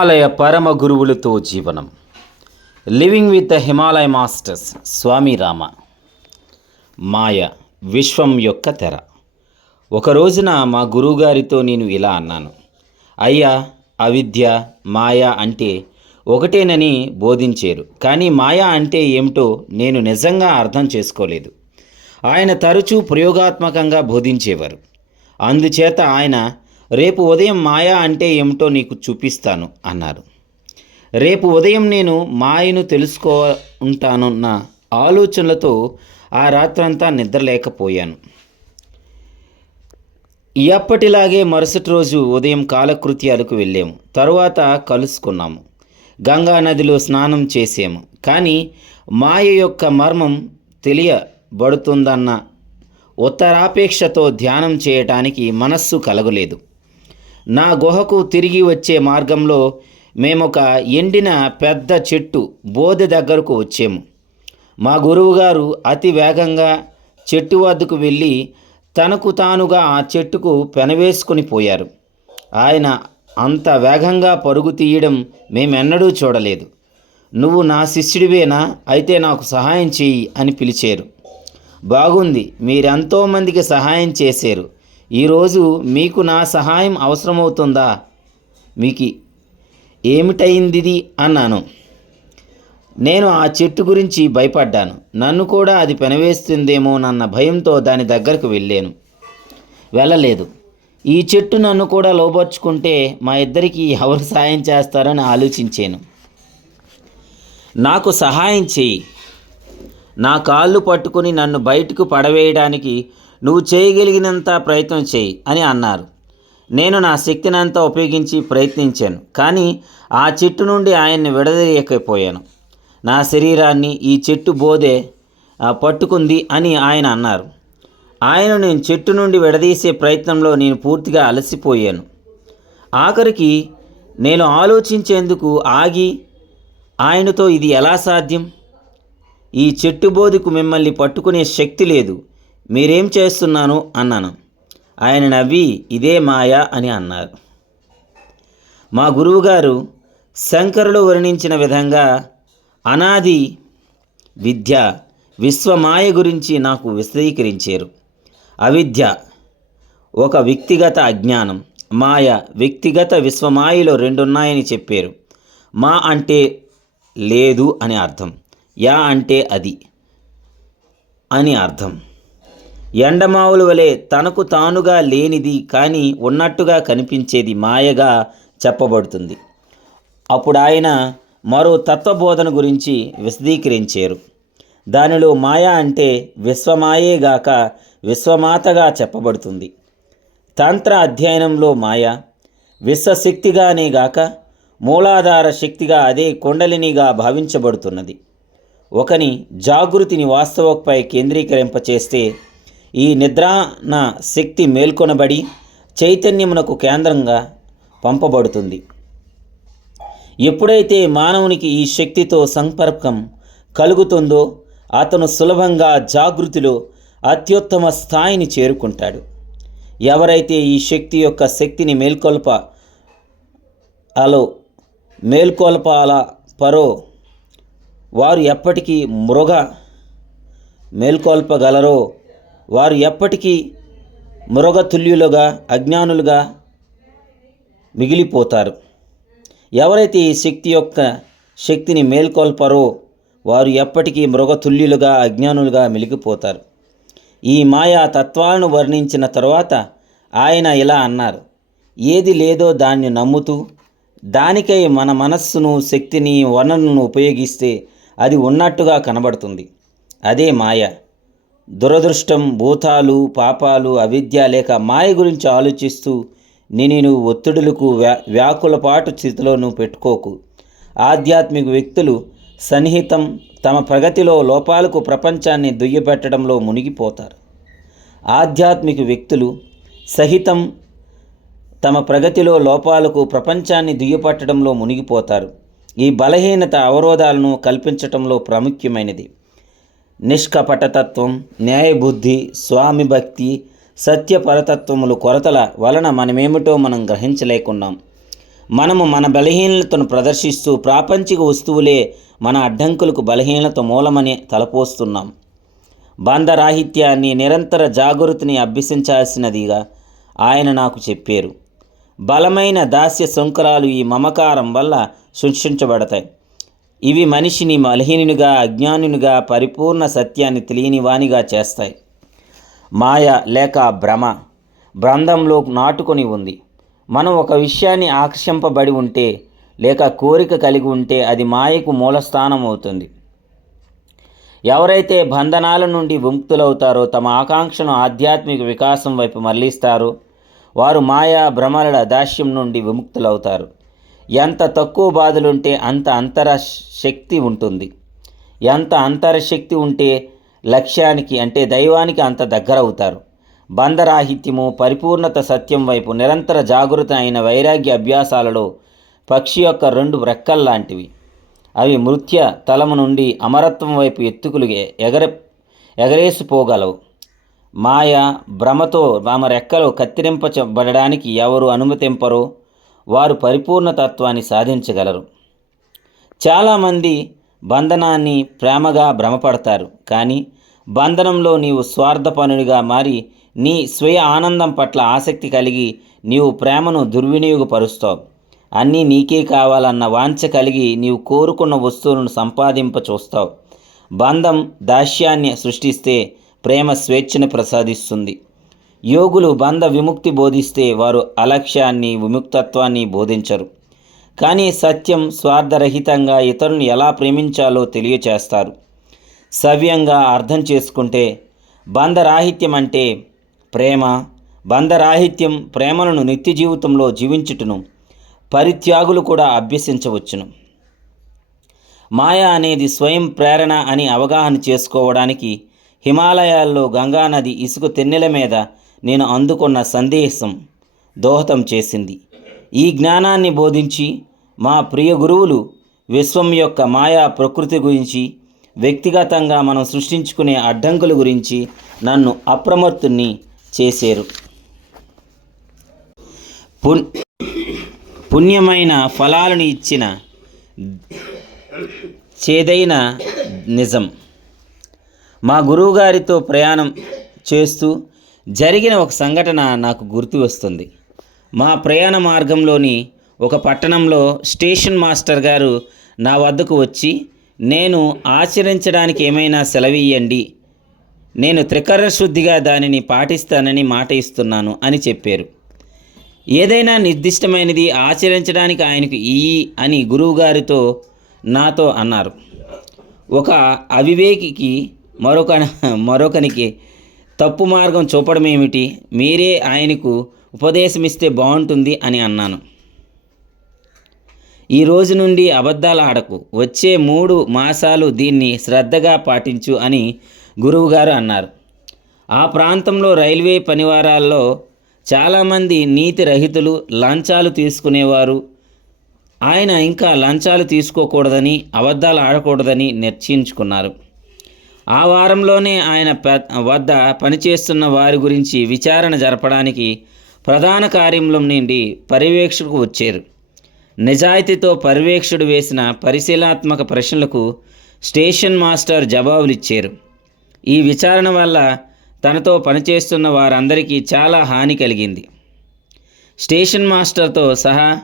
హిమాలయ పరమ గురువులతో జీవనం. Living with the Himalaya masters Swami Rama. మాయ విశ్వం యొక్క తెర. ఒక రోజున మా గురువుగారితో నేను ఇలా అన్నాను. అయ్యా అవిద్య మాయ అంటే ఒకటేనని బోధించారు. కానీ మాయ అంటే ఏమిటో నేను నిజంగా అర్థం చేసుకోలేదు. ఆయన తరచూ ప్రయోగాత్మకంగా బోధించేవారు. అందుచేత ఆయన రేపు ఉదయం మాయ అంటే ఏమిటో నీకు చూపిస్తాను అన్నారు. రేపు ఉదయం నేను మాయను తెలుసుకో ఉంటానన్న ఆలోచనలతో ఆ రాత్రంతా నిద్రలేకపోయాను. ఎప్పటిలాగే మరుసటి రోజు ఉదయం కాలకృత్యాలకు వెళ్ళాము. తరువాత కలుసుకున్నాము. గంగా నదిలో స్నానం చేసాము. కానీ మాయ యొక్క మర్మం తెలియబడుతుందన్న ఉత్తరాపేక్షతో ధ్యానం చేయటానికి మనస్సు కలగలేదు. నా గుహకు తిరిగి వచ్చే మార్గంలో మేమొక ఎండిన పెద్ద చెట్టు బోధి దగ్గరకు వచ్చాము. మా గురువుగారు అతి వేగంగా చెట్టు వద్దకు వెళ్ళి తనకు తానుగా ఆ చెట్టుకు పెనవేసుకుని పోయారు. ఆయన అంత వేగంగా పరుగు తీయడం మేమెన్నడూ చూడలేదు. నువ్వు నా శిష్యుడివేనా? అయితే నాకు సహాయం చెయ్యి అని పిలిచారు. బాగుంది మీరెంతోమందికి సహాయం చేశారు. ఈరోజు మీకు నా సహాయం అవసరమవుతుందా? మీకు ఏమిటైంది అన్నాను. నేను ఆ చెట్టు గురించి భయపడ్డాను. నన్ను కూడా అది పెనవేస్తుందేమోనన్న భయంతో దాని దగ్గరకు వెళ్ళాను. వెళ్ళలేదు. ఈ చెట్టు నన్ను కూడా లోపరుచుకుంటే మా ఇద్దరికి ఎవరు సాయం చేస్తారని ఆలోచించాను. నాకు సహాయం చేయి. నా కాళ్ళు పట్టుకుని నన్ను బయటకు పడవేయడానికి నువ్వు చేయగలిగినంత ప్రయత్నం చేయి అని అన్నారు. నేను నా శక్తినంతా ఉపయోగించి ప్రయత్నించాను కానీ ఆ చెట్టు నుండి ఆయన్ని విడదీయకపోయాను. నా శరీరాన్ని ఈ చెట్టు బోధే పట్టుకుంది అని ఆయన అన్నారు. ఆయన నేను చెట్టు నుండి విడదీసే ప్రయత్నంలో నేను పూర్తిగా అలసిపోయాను. ఆఖరికి నేను ఆలోచించేందుకు ఆగి ఆయనతో ఇది ఎలా సాధ్యం? ఈ చెట్టు బోధకు మిమ్మల్ని పట్టుకునే శక్తి లేదు. మీరేం చేస్తున్నాను? అన్నాను. ఆయన నవ్వి ఇదే మాయ అని అన్నారు. మా గురువుగారు శంకరులు వర్ణించిన విధంగా అనాది విద్య విశ్వమాయ గురించి నాకు విశదీకరించారు. అవిద్య ఒక వ్యక్తిగత అజ్ఞానం. మాయ వ్యక్తిగత విశ్వమాయలో రెండున్నాయని చెప్పారు. మా అంటే లేదు అని అర్థం. యా అంటే అది అని అర్థం. ఎండమావుల వలె తనకు తానుగా లేనిది కానీ ఉన్నట్టుగా కనిపించేది మాయగా చెప్పబడుతుంది. అప్పుడు ఆయన మరో తత్వబోధన గురించి విశదీకరించారు. దానిలో మాయ అంటే విశ్వమాయేగాక విశ్వమాతగా చెప్పబడుతుంది. తంత్ర అధ్యయనంలో మాయ విశ్వశక్తిగానే గాక మూలాధార శక్తిగా అదే కుండలినిగా భావించబడుతున్నది. ఒకని జాగృతిని వాస్తవంపై కేంద్రీకరింపచేస్తే ఈ నిద్రాన శక్తి మేల్కొనబడి చైతన్యమునకు కేంద్రంగా పంపబడుతుంది. ఎప్పుడైతే మానవునికి ఈ శక్తితో సంపర్కం కలుగుతుందో అతను సులభంగా జాగృతిలో అత్యుత్తమ స్థాయిని చేరుకుంటాడు. ఎవరైతే ఈ శక్తి యొక్క శక్తిని మేల్కొల్ప అలో మేల్కొల్పాల పరో వారు ఎప్పటికీ మృగ మేల్కొల్పగలరో వారు ఎప్పటికీ మృగతుల్యులుగా అజ్ఞానులుగా మిగిలిపోతారు. ఎవరైతే ఈ శక్తి యొక్క శక్తిని మేల్కొల్పరో వారు ఎప్పటికీ మృగతుల్యులుగా అజ్ఞానులుగా మిలిగిపోతారు ఈ మాయా తత్వాలను వర్ణించిన తర్వాత ఆయన ఇలా అన్నారు ఏది లేదో దాన్ని నమ్ముతూ దానికై మన మనస్సును శక్తిని వనరును ఉపయోగిస్తే అది ఉన్నట్టుగా కనబడుతుంది. అదే మాయ. దురదృష్టం భూతాలు పాపాలు అవిద్య లేక మాయ గురించి ఆలోచిస్తూ నేను ఒత్తిడులకు వ్యా వ్యాకులపాటు స్థితిలో నువ్వు పెట్టుకోకు. ఆధ్యాత్మిక వ్యక్తులు సన్నిహితం తమ ప్రగతిలో లోపాలకు ప్రపంచాన్ని దుయ్యబెట్టడంలో మునిగిపోతారు. ఆధ్యాత్మిక వ్యక్తులు సహితం తమ ప్రగతిలో లోపాలకు ప్రపంచాన్ని దుయ్యపట్టడంలో మునిగిపోతారు. ఈ బలహీనత అవరోధాలను కల్పించటంలో ప్రాముఖ్యమైనది. నిష్కపటతత్వం న్యాయబుద్ధి స్వామి భక్తి సత్యపరతత్వములు కొరతల వలన మనమేమిటో మనం గ్రహించలేకున్నాం. మనము మన బలహీనతను ప్రదర్శిస్తూ ప్రాపంచిక వస్తువులే మన అడ్డంకులకు బలహీనత మూలమని తలపోస్తున్నాం. బంధరాహిత్యాన్ని నిరంతర జాగృతిని అభ్యసించాల్సినదిగా ఆయన నాకు చెప్పారు. బలమైన దాస్య శృంఖలాలు ఈ మమకారం వల్ల సృష్టించబడతాయి. ఇవి మనిషిని మలహీనునిగా అజ్ఞానునిగా పరిపూర్ణ సత్యాన్ని తెలియని వానిగా చేస్తాయి. మాయ లేక భ్రమ బ్రంథంలో నాటుకొని ఉంది. మనం ఒక విషయాన్ని ఆకర్షింపబడి ఉంటే లేక కోరిక కలిగి ఉంటే అది మాయకు మూలస్థానం అవుతుంది. ఎవరైతే బంధనాల నుండి విముక్తులవుతారో తమ ఆకాంక్షను ఆధ్యాత్మిక వికాసం వైపు మరలిస్తారో వారు మాయా భ్రమల దాస్యం నుండి విముక్తులవుతారు. ఎంత తక్కువ బాధలుంటే అంత అంతర శక్తి ఉంటుంది. ఎంత అంతరశక్తి ఉంటే లక్ష్యానికి అంటే దైవానికి అంత దగ్గర అవుతారు బంధరాహిత్యము పరిపూర్ణత సత్యం వైపు నిరంతర జాగృత అయిన వైరాగ్య అభ్యాసాలలో పక్షి యొక్క రెండు రెక్కల్లాంటివి. అవి మృత్య తలము నుండి అమరత్వం వైపు ఎత్తుకులు ఎగర ఎగరేసిపోగలవు. మాయ భ్రమతో తమ రెక్కలు కత్తిరింపబడడానికి ఎవరు అనుమతింపరో. వారు పరిపూర్ణ తత్వాన్ని సాధించగలరు. చాలామంది బంధనాన్ని ప్రేమగా భ్రమపడతారు కానీ బంధనంలో నీవు స్వార్థపనుడిగా మారి నీ స్వయ ఆనందం పట్ల ఆసక్తి కలిగి నీవు ప్రేమను దుర్వినియోగపరుస్తావు. అన్నీ నీకే కావాలన్న వాంఛ కలిగి నీవు కోరుకున్న వస్తువులను సంపాదింప చూస్తావు. బంధం దాస్యాన్ని సృష్టిస్తే ప్రేమ స్వేచ్ఛను ప్రసాదిస్తుంది. యోగులు బంధ విముక్తి బోధిస్తే వారు అలక్ష్యాన్ని విముక్తత్వాన్ని బోధించరు. కానీ సత్యం స్వార్థరహితంగా ఇతరులను ఎలా ప్రేమించాలో తెలియచేస్తారు. సవ్యంగా అర్థం చేసుకుంటే బంధరాహిత్యం అంటే ప్రేమ. బంధరాహిత్యం ప్రేమలను నిత్య జీవితంలో జీవించుటను పరిత్యాగులు కూడా అభ్యసించవచ్చును. మాయ అనేది స్వయం ప్రేరణ అని అవగాహన చేసుకోవడానికి హిమాలయాల్లో గంగానది ఇసుక తెన్నెల మీద నేను అందుకున్న సందేశం దోహదం చేసింది. ఈ జ్ఞానాన్ని బోధించి మా ప్రియ గురువులు విశ్వం యొక్క మాయా ప్రకృతి గురించి వ్యక్తిగతంగా మనం సృష్టించుకునే అడ్డంకుల గురించి నన్ను అప్రమత్తుని చేశారు. పుణ్ పుణ్యమైన ఫలాలను ఇచ్చిన చేదైన నిజం. మా గురువుగారితో ప్రయాణం చేస్తూ జరిగిన ఒక సంఘటన నాకు గుర్తు వస్తుంది. మా ప్రయాణ మార్గంలోని ఒక పట్టణంలో స్టేషన్ మాస్టర్ గారు నా వద్దకు వచ్చి నేను ఆచరించడానికి ఏమైనా సెలవియ్యండి. నేను త్రికరణ శుద్ధిగా దానిని పాటిస్తానని మాట ఇస్తున్నాను అని చెప్పారు. ఏదైనా నిర్దిష్టమైనది ఆచరించడానికి ఆయనకు ఈ అని గురువుగారితో నాతో అన్నారు. ఒక అవివేకికి మరొక మరొకనికి తప్పు మార్గం చూపడం ఏమిటి మీరే ఆయనకు ఉపదేశమిస్తే బాగుంటుంది అని అన్నాను. ఈ రోజు నుండి అబద్ధాలు ఆడకు. వచ్చే మూడు మాసాలు దీన్ని శ్రద్ధగా పాటించు అని గురువుగారు అన్నారు. ఆ ప్రాంతంలో రైల్వే పనివారాల్లో చాలామంది నీతి రహితులు లంచాలు తీసుకునేవారు. ఆయన ఇంకా లంచాలు తీసుకోకూడదని అబద్ధాలు ఆడకూడదని నిశ్చయించుకున్నారు ఆ వారంలోనే ఆయన వద్ద పనిచేస్తున్న వారి గురించి విచారణ జరపడానికి ప్రధాన కార్యంలో నుండి పర్యవేక్షకు వచ్చారు. నిజాయితీతో పర్యవేక్షకుడు వేసిన పరిశీలనాత్మక ప్రశ్నలకు స్టేషన్ మాస్టర్ జవాబులిచ్చారు. ఈ విచారణ వల్ల తనతో పనిచేస్తున్న వారందరికీ చాలా హాని కలిగింది. స్టేషన్ మాస్టర్తో సహా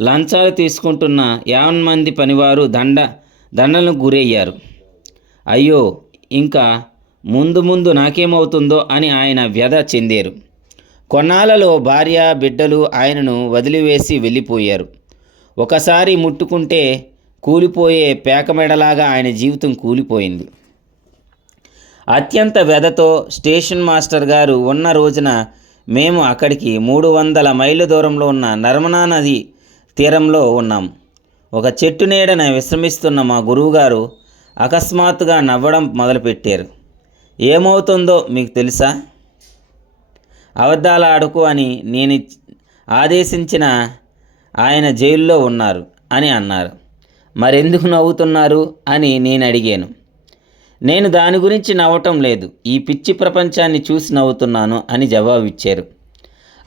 లంచాలు తీసుకుంటున్న యావన్ మంది పనివారు దండ దండలకు గురయ్యారు. అయ్యో ఇంకా ముందు ముందు నాకేమవుతుందో అని ఆయన వ్యధ చెందారు. కొన్నాళ్ళలో భార్య బిడ్డలు ఆయనను వదిలివేసి వెళ్ళిపోయారు. ఒకసారి ముట్టుకుంటే కూలిపోయే పేకమెడలాగా ఆయన జీవితం కూలిపోయింది. అత్యంత వ్యధతో స్టేషన్ మాస్టర్ గారు ఉన్న రోజున మేము అక్కడికి మూడు వందల మైళ్ళ దూరంలో ఉన్న నర్మనా నది తీరంలో ఉన్నాం. ఒక చెట్టు నీడన విశ్రమిస్తున్న మా గురువుగారు అకస్మాత్తుగా నవ్వడం మొదలుపెట్టారు. ఏమవుతుందో మీకు తెలుసా? అబద్ధాలు ఆడుకు అని నేను ఆదేశించిన ఆయన జైల్లో ఉన్నారు అని అన్నారు. మరెందుకు నవ్వుతున్నారు అని నేను అడిగాను. నేను దాని గురించి నవ్వటం లేదు. ఈ పిచ్చి ప్రపంచాన్ని చూసి నవ్వుతున్నాను అని జవాబిచ్చారు.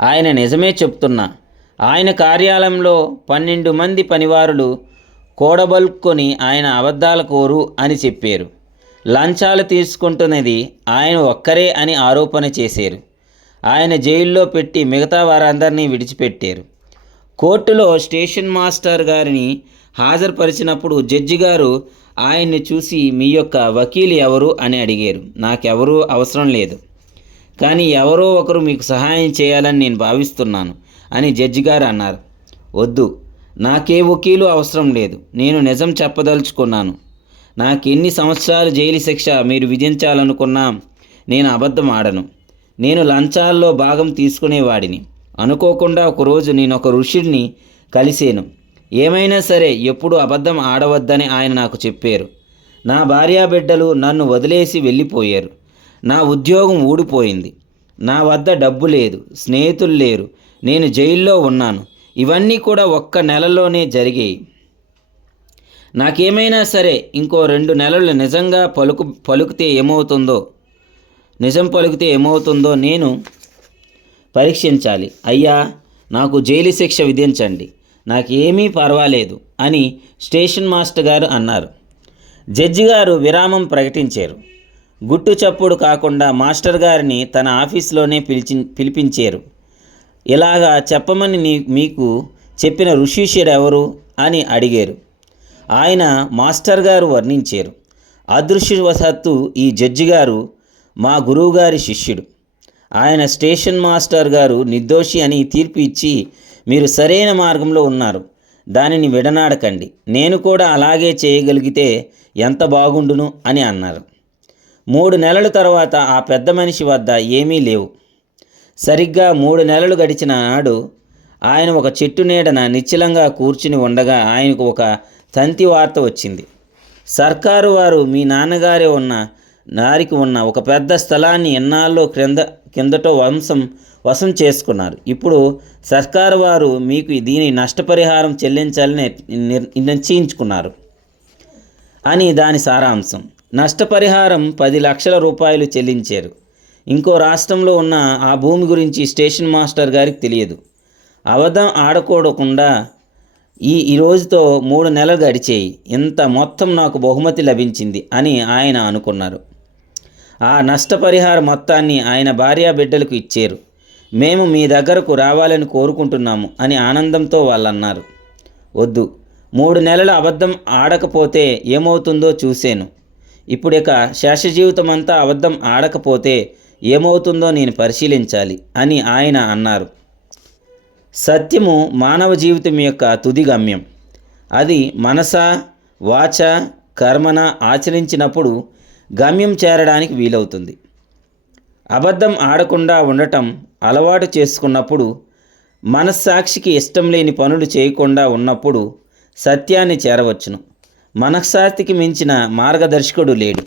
ఆయన నిజమే చెప్తున్నా. ఆయన కార్యాలయంలో పన్నెండు మంది పనివారులు కూడబలుక్కొని ఆయన అబద్ధాల కోరు అని చెప్పారు. లంచాలు తీసుకుంటున్నది ఆయన ఒక్కరే అని ఆరోపణ చేశారు ఆయన జైల్లో పెట్టి మిగతా వారందరినీ విడిచిపెట్టారు. కోర్టులో స్టేషన్ మాస్టర్ గారిని హాజరుపరిచినప్పుడు జడ్జి గారు ఆయన్ని చూసి మీ యొక్క వకీలు ఎవరు అని అడిగారు. నాకెవరూ అవసరం లేదు. కానీ ఎవరో ఒకరు మీకు సహాయం చేయాలని నేను భావిస్తున్నాను అని జడ్జి గారు అన్నారు. వద్దు. నాకే వకీలు అవసరం లేదు. నేను నిజం చెప్పదలుచుకున్నాను. నాకు ఎన్ని సంవత్సరాలు జైలు శిక్ష మీరు విధించాలనుకున్నా. నేను అబద్ధం ఆడను నేను లంచాల్లో భాగం తీసుకునేవాడిని. అనుకోకుండా ఒకరోజు నేను ఒక ఋషుడిని కలిసేను. ఏమైనా సరే ఎప్పుడు అబద్ధం ఆడవద్దని ఆయన నాకు చెప్పారు. నా భార్యాబిడ్డలు నన్ను వదిలేసి వెళ్ళిపోయారు. నా ఉద్యోగం ఊడిపోయింది. నా వద్ద డబ్బు లేదు. స్నేహితులు లేరు. నేను జైల్లో ఉన్నాను. ఇవన్నీ కూడా ఒక్క నెలలోనే జరిగాయి. నాకేమైనా సరే ఇంకో రెండు నెలలు నిజంగా పలుకు పలుకుతే ఏమవుతుందో నిజం పలుకుతే ఏమవుతుందో నేను పరీక్షించాలి. అయ్యా నాకు జైలు శిక్ష విధించండి. నాకేమీ పర్వాలేదు అని స్టేషన్ మాస్టర్ గారు అన్నారు. జడ్జి గారు విరామం ప్రకటించారు. గుట్టు చప్పుడు కాకుండా మాస్టర్ గారిని తన ఆఫీస్లోనే పిలిచి పిలిపించారు. ఇలాగా చెప్పమని నీ మీకు చెప్పిన ఋషీషుడు ఎవరు అని అడిగారు. ఆయన మాస్టర్ గారు వర్ణించారు. అదృశ్యవశాత్తు ఈ జడ్జి గారు మా గురువుగారి శిష్యుడు. ఆయన స్టేషన్ మాస్టర్ గారు నిర్దోషి అని తీర్పు ఇచ్చి మీరు సరైన మార్గంలో ఉన్నారు. దానిని విడనాడకండి. నేను కూడా అలాగే చేయగలిగితే ఎంత బాగుండును అని అన్నారు. మూడు నెలల తర్వాత ఆ పెద్ద మనిషి వద్ద ఏమీ లేవు. సరిగ్గా మూడు నెలలు గడిచిన నాడు ఆయన ఒక చెట్టు నీడన నిశ్చలంగా కూర్చుని ఉండగా ఆయనకు ఒక తంతి వార్త వచ్చింది. సర్కారు వారు మీ నాన్నగారే ఉన్న నారికి ఉన్న ఒక పెద్ద స్థలాన్ని ఎన్నాళ్ళో క్రింద కిందటో వంశం వశం చేసుకున్నారు. ఇప్పుడు సర్కారు వారు మీకు దీని నష్టపరిహారం చెల్లించాలని నిశ్చయించుకున్నారు అని దాని సారాంశం. నష్టపరిహారం పది లక్షల రూపాయలు చెల్లించారు. ఇంకో రాష్ట్రంలో ఉన్న ఆ భూమి గురించి స్టేషన్ మాస్టర్ గారికి తెలియదు. అబద్ధం ఆడకూడకుండా ఈ ఈ రోజుతో మూడు నెలలు గడిచేయి. ఇంత మొత్తం నాకు బహుమతి లభించింది అని ఆయన అనుకున్నారు. ఆ నష్టపరిహార మొత్తాన్ని ఆయన భార్యా బిడ్డలకు ఇచ్చారు. మేము మీ దగ్గరకు రావాలని కోరుకుంటున్నాము అని ఆనందంతో వాళ్ళు అన్నారు వద్దు మూడు నెలలు అబద్ధం ఆడకపోతే ఏమవుతుందో చూశాను ఇప్పుడు ఇక శేష జీవితం అంతా అబద్ధం ఆడకపోతే ఏమవుతుందో నేను పరిశీలించాలి అని ఆయన అన్నారు. సత్యము మానవ జీవితం యొక్క తుది గమ్యం. అది మనస వాచ కర్మన ఆచరించినప్పుడు గమ్యం చేరడానికి వీలవుతుంది. అబద్ధం ఆడకుండా ఉండటం అలవాటు చేసుకున్నప్పుడు మనస్సాక్షికి ఇష్టం లేని పనులు చేయకుండా ఉన్నప్పుడు సత్యాన్ని చేరవచ్చును. మనస్సాక్షికి మించిన మార్గదర్శకుడు లేడు.